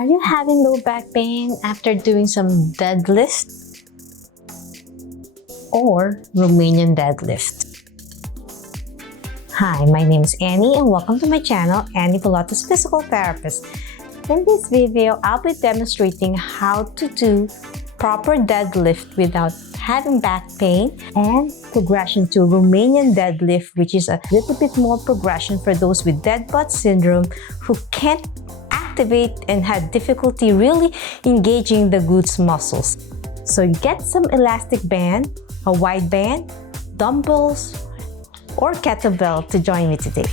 Are you having low back pain after doing some deadlift or Romanian deadlift? Hi, my name is Annie and welcome to my channel, Annie Pilates Physical Therapist. In this video, I'll be demonstrating how to do proper deadlift without having back pain and progression to Romanian deadlift, which is a little bit more progression for those with dead butt syndrome who can't activate and had difficulty really engaging the glutes muscles. So you get some elastic band, a wide band, dumbbells, or kettlebell to join me today.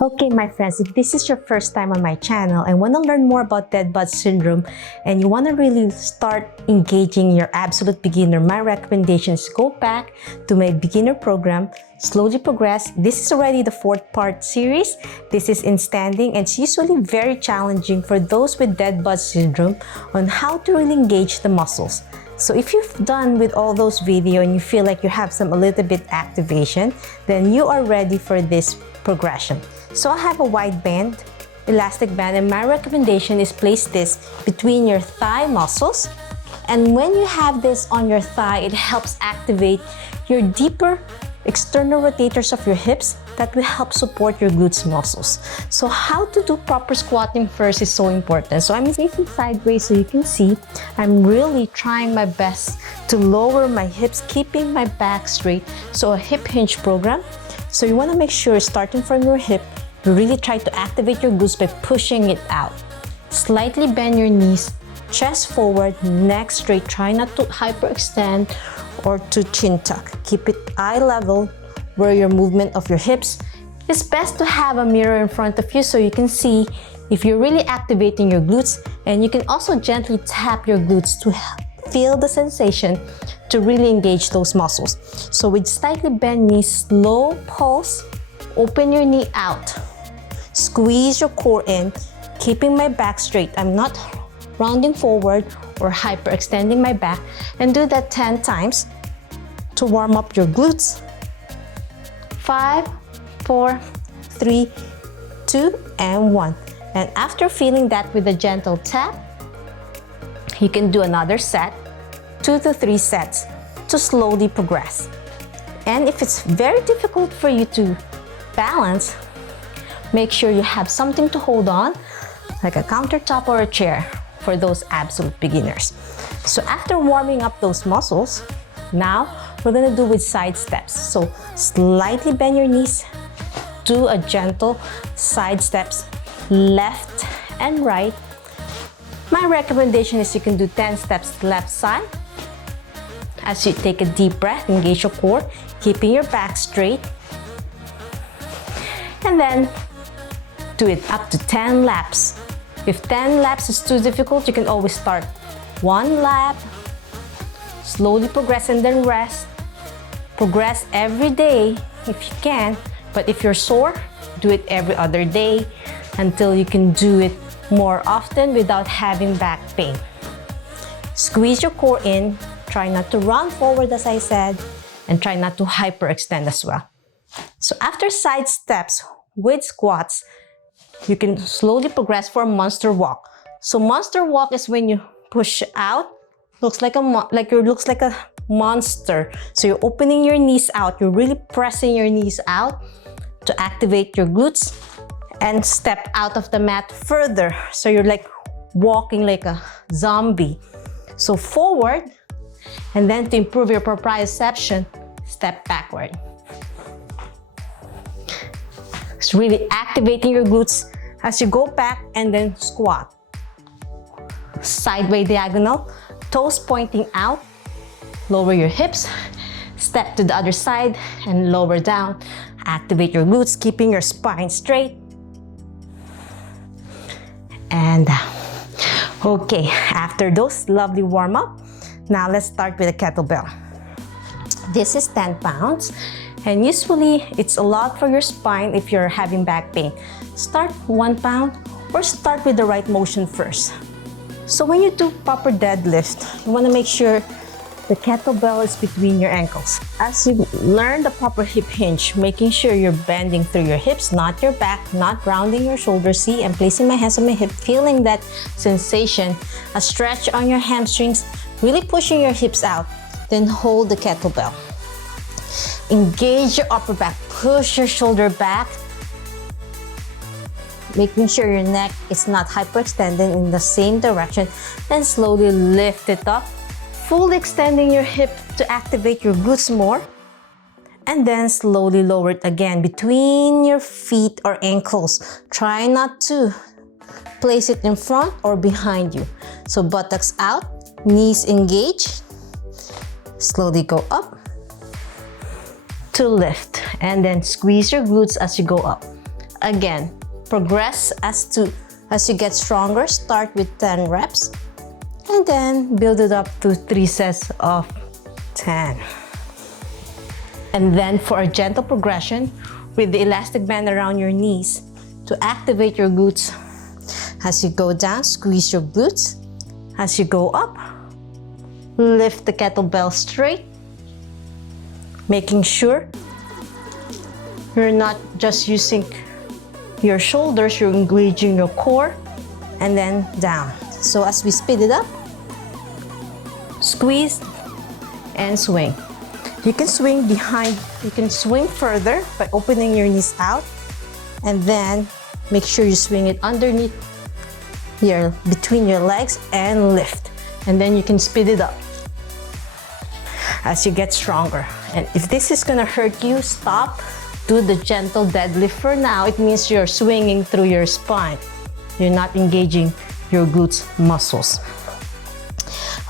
Okay, my friends, if this is your first time on my channel and want to learn more about dead butt syndrome and you want to really start engaging your absolute beginner, my recommendation is go back to my beginner program, slowly progress. This is already the 4th part series. This is in standing and it's usually very challenging for those with dead butt syndrome on how to really engage the muscles. So if you've done with all those videos and you feel like you have a little bit activation, then you are ready for this progression. So I have a wide band, elastic band, and my recommendation is place this between your thigh muscles. And when you have this on your thigh, it helps activate your deeper external rotators of your hips that will help support your glutes muscles. So how to do proper squatting first is so important. So I'm facing sideways so you can see I'm really trying my best to lower my hips, keeping my back straight. So a hip hinge program. So you want to make sure starting from your hip, you really try to activate your glutes by pushing it out. Slightly bend your knees, chest forward, neck straight. Try not to hyperextend or to chin tuck. Keep it eye level where your movement of your hips. It's best to have a mirror in front of you so you can see if you're really activating your glutes, and you can also gently tap your glutes to feel the sensation to really engage those muscles. So with slightly bent knees, slow pulse, open your knee out. Squeeze your core in, keeping my back straight. I'm not rounding forward or hyperextending my back, and do that 10 times to warm up your glutes. 5, 4, 3, 2, and 1. And after feeling that with a gentle tap, you can do another set, 2 to 3 sets to slowly progress. And if it's very difficult for you to balance, make sure you have something to hold on, like a countertop or a chair for those absolute beginners. So after warming up those muscles, now we're gonna do with side steps. So slightly bend your knees, do a gentle side steps, left and right. My recommendation is you can do 10 steps left side. As you take a deep breath, engage your core, keeping your back straight. And then do it up to 10 laps. If 10 laps is too difficult, you can always start 1 lap, slowly progress and then rest. Progress every day if you can, but if you're sore, do it every other day until you can do it more often without having back pain. Squeeze your core in, try not to run forward as I said, and try not to hyperextend as well. So after side steps with squats, you can slowly progress for a monster walk. So monster walk is when you push out, looks like a monster. So you're opening your knees out, you're really pressing your knees out to activate your glutes and step out of the mat further. So you're like walking like a zombie. So forward, and then to improve your proprioception, step backward. It's really activating your glutes as you go back and then squat. Sideway diagonal, toes pointing out, lower your hips, step to the other side and lower down. Activate your glutes, keeping your spine straight. And down. Okay, after those lovely warm up, now let's start with a kettlebell. This is 10 pounds. And usually, it's a lot for your spine if you're having back pain. Start 1 pound or start with the right motion first. So when you do proper deadlift, you want to make sure The kettlebell is between your ankles. As you learn the proper hip hinge, making sure you're bending through your hips, not your back, not rounding your shoulders. See, I'm placing my hands on my hip, feeling that sensation, a stretch on your hamstrings, really pushing your hips out. Then hold the kettlebell. Engage your upper back, push your shoulder back, making sure your neck is not hyperextended in the same direction, and slowly lift it up, fully extending your hip to activate your glutes more, and then slowly lower it again between your feet or ankles. Try not to place it in front or behind you. So buttocks out, knees engaged, slowly go up to lift, and then squeeze your glutes as you go up. Again, progress as you get stronger. Start with 10 reps and then build it up to 3 sets of 10. And then for a gentle progression with the elastic band around your knees to activate your glutes. As you go down, squeeze your glutes. As you go up, lift the kettlebell straight, making sure you're not just using your shoulders, you're engaging your core, and then down. So as we speed it up, squeeze and swing. You can swing behind, you can swing further by opening your knees out, and then make sure you swing it underneath between your legs and lift. And then you can speed it up as you get stronger. And if this is gonna hurt you, stop. Do the gentle deadlift for now. It means you're swinging through your spine. You're not engaging your glutes muscles.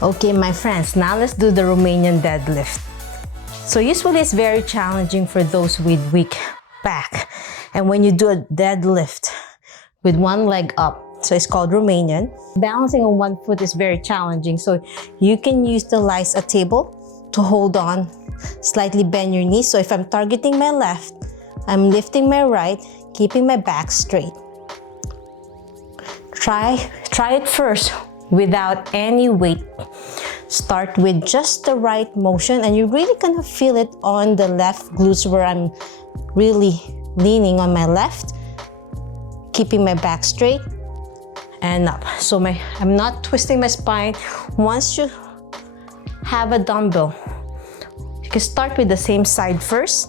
Okay, my friends, now let's do the Romanian deadlift. So usually it's very challenging for those with weak back. And when you do a deadlift with one leg up, so it's called Romanian, balancing on one foot is very challenging. So you can utilize a table to hold on, slightly bend your knees. So if I'm targeting my left, I'm lifting my right, keeping my back straight. Try it first without any weight. Start with just the right motion, and you're really gonna feel it on the left glutes where I'm really leaning on my left, keeping my back straight and up. So I'm not twisting my spine. Once you have a dumbbell, you can start with the same side first,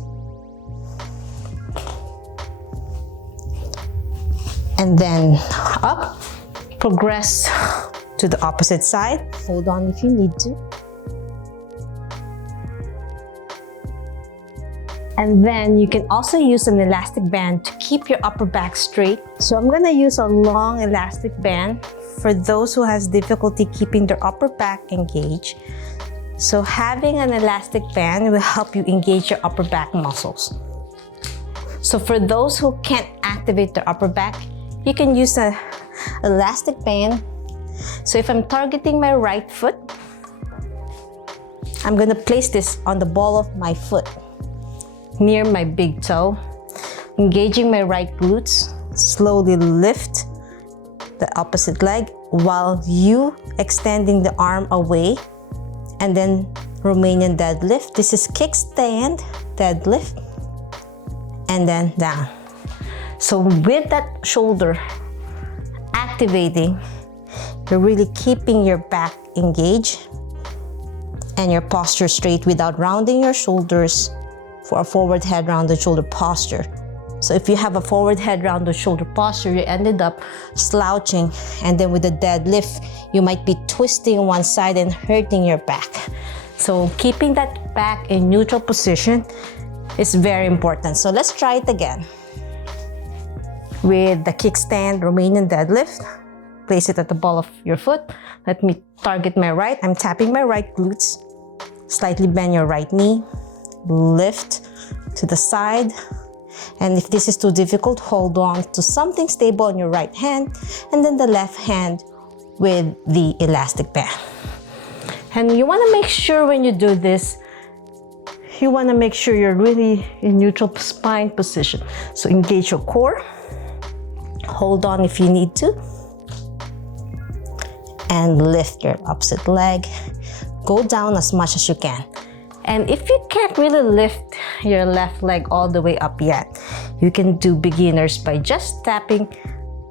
and then up, progress to the opposite side. Hold on if you need to. And then you can also use an elastic band to keep your upper back straight. So I'm gonna use a long elastic band for those who has difficulty keeping their upper back engaged. So having an elastic band will help you engage your upper back muscles. So for those who can't activate their upper back, you can use an elastic band. So if I'm targeting my right foot, I'm gonna place this on the ball of my foot, near my big toe, engaging my right glutes, slowly lift the opposite leg while you extending the arm away, and then Romanian deadlift. This is kickstand deadlift, and then down. So with that shoulder activating, you're really keeping your back engaged and your posture straight without rounding your shoulders for a forward head rounded shoulder posture. So if you have a forward head rounded shoulder posture, you ended up slouching, and then with the deadlift, you might be twisting one side and hurting your back. So keeping that back in neutral position is very important. So let's try it again. With the kickstand Romanian deadlift, place it at the ball of your foot. Let me target my right. I'm tapping my right glutes. Slightly bend your right knee. Lift to the side. And if this is too difficult, hold on to something stable on your right hand, and then the left hand with the elastic band. And you want to make sure when you do this, you want to make sure you're really in neutral spine position. So engage your core. Hold on if you need to. And lift your opposite leg. go down as much as you can. And if you can't really lift your left leg all the way up yet, you can do beginners by just stepping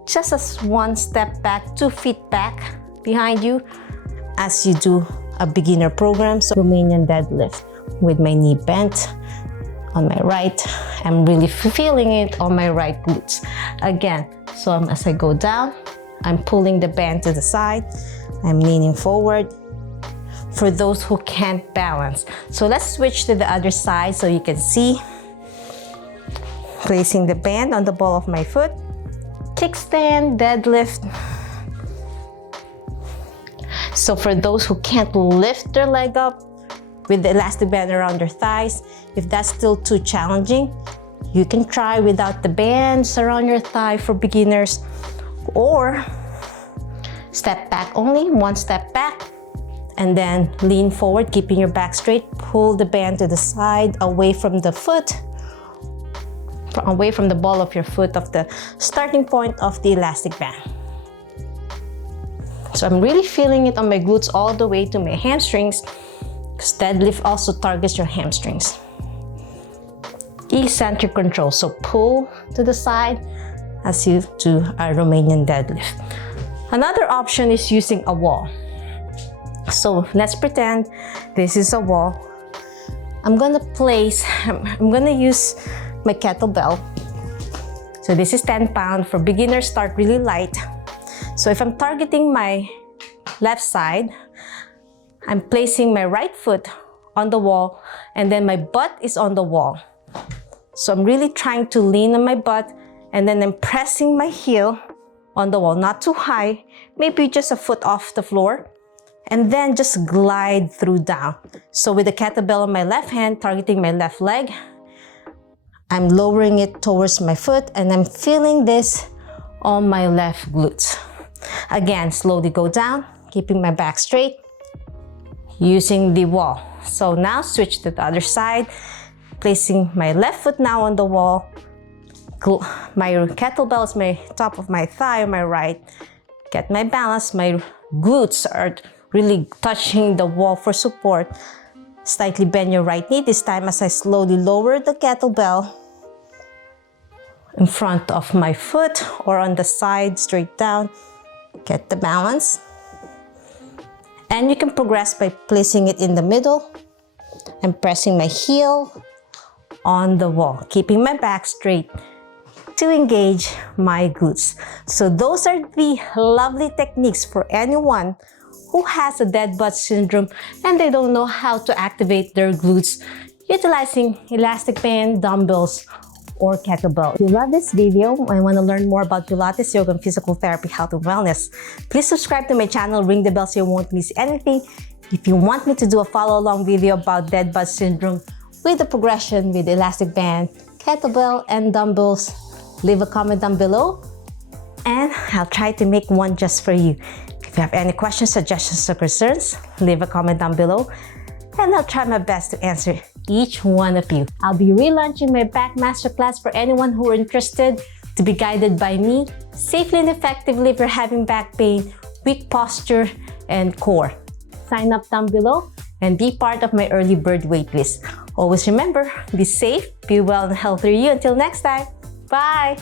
just as one step back, 2 feet back behind you as you do a beginner program. So Romanian deadlift with my knee bent on my right. I'm really feeling it on my right glutes. Again, so as I go down, I'm pulling the band to the side. I'm leaning forward for those who can't balance. So let's switch to the other side so you can see. Placing the band on the ball of my foot. Kickstand, deadlift. So for those who can't lift their leg up with the elastic band around their thighs, if that's still too challenging, you can try without the bands around your thigh for beginners, or step back only, 1 step back, and then lean forward, keeping your back straight. Pull the band to the side, away from the foot, away from the ball of your foot, of the starting point of the elastic band. So I'm really feeling it on my glutes all the way to my hamstrings, because deadlift also targets your hamstrings. Eccentric control, so pull to the side as you do a Romanian deadlift. Another option is using a wall. So let's pretend this is a wall. I'm gonna use my kettlebell. So this is 10 pounds. For beginners, start really light. So if I'm targeting my left side, I'm placing my right foot on the wall, and then my butt is on the wall. So I'm really trying to lean on my butt, and then I'm pressing my heel on the wall, not too high, maybe just a foot off the floor, and then just glide through down. So with the kettlebell in my left hand, targeting my left leg, I'm lowering it towards my foot, and I'm feeling this on my left glutes. Again, slowly go down, keeping my back straight, using the wall. So now switch to the other side, placing my left foot now on the wall. My kettlebell is my top of my thigh on my right. Get my balance. My glutes are really touching the wall for support. Slightly bend your right knee this time as I slowly lower the kettlebell in front of my foot or on the side, straight down. Get the balance. And you can progress by placing it in the middle and pressing my heel on the wall, keeping my back straight to engage my glutes. So those are the lovely techniques for anyone who has a dead butt syndrome and they don't know how to activate their glutes utilizing elastic band, dumbbells, or kettlebell. If you love this video and want to learn more about Pilates, yoga, and physical therapy, health, and wellness, please subscribe to my channel, ring the bell so you won't miss anything. If you want me to do a follow-along video about dead butt syndrome with the progression with elastic band, kettlebell, and dumbbells, leave a comment down below and I'll try to make one just for you. If you have any questions, suggestions, or concerns, leave a comment down below and I'll try my best to answer each one of you. I'll be relaunching my back masterclass for anyone who are interested to be guided by me safely and effectively if you're having back pain, weak posture, and core. Sign up down below and be part of my early bird waitlist. Always remember, be safe, be well, and healthy you. Until next time, bye!